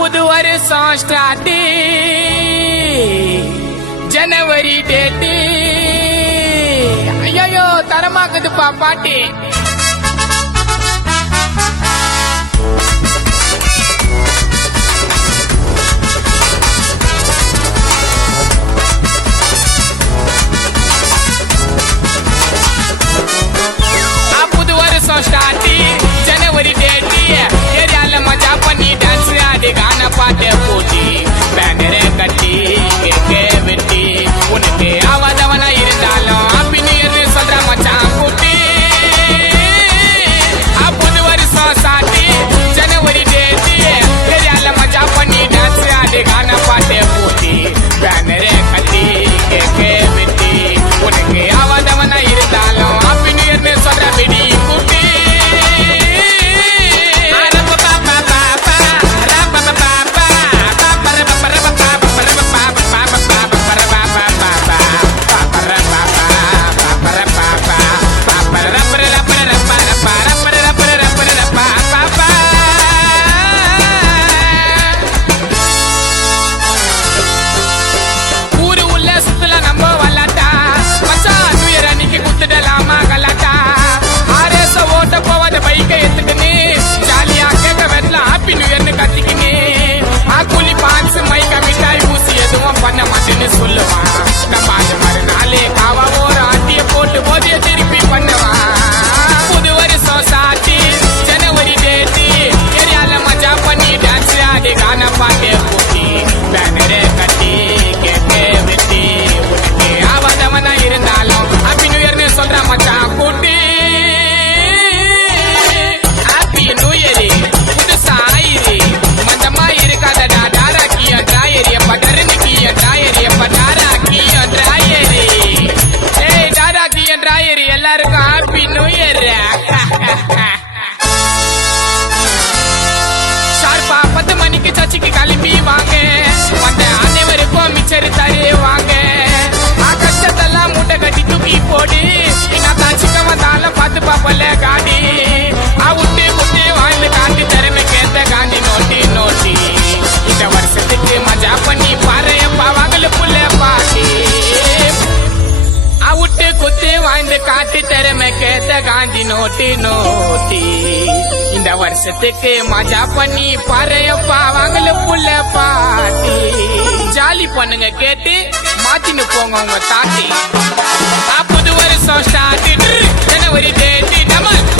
புது வருஷம் ஸ்டார்ட் ஜனவரி டேட்டு ஐயோ தரமாக்குதுப்பா பாட்டு. Start pra até poder பல்ல காண்டி அவுட்டி முட்டி வாழ்ந்து காண்டி தருமை கேட்ட காந்தி நோட்டி நோட்டி இந்த வருஷத்துக்கு மஜா பண்ணி பாறையப்பா வாங்கலுக்குள்ள பாட்டி அவுட்டு குத்து வாழ்ந்து காட்டி திறமை கேட்ட காந்தி நோட்டி நோட்டி இந்த வருஷத்துக்கு மஜா பண்ணி பாறையப்பா வாங்கலுக்குள்ள பாட்டி ஜாலி பண்ணுங்க கேட்டு மாத்தின்னு போங்க உங்க தாத்தி அப்போது வருஷம் start what he did. Did much.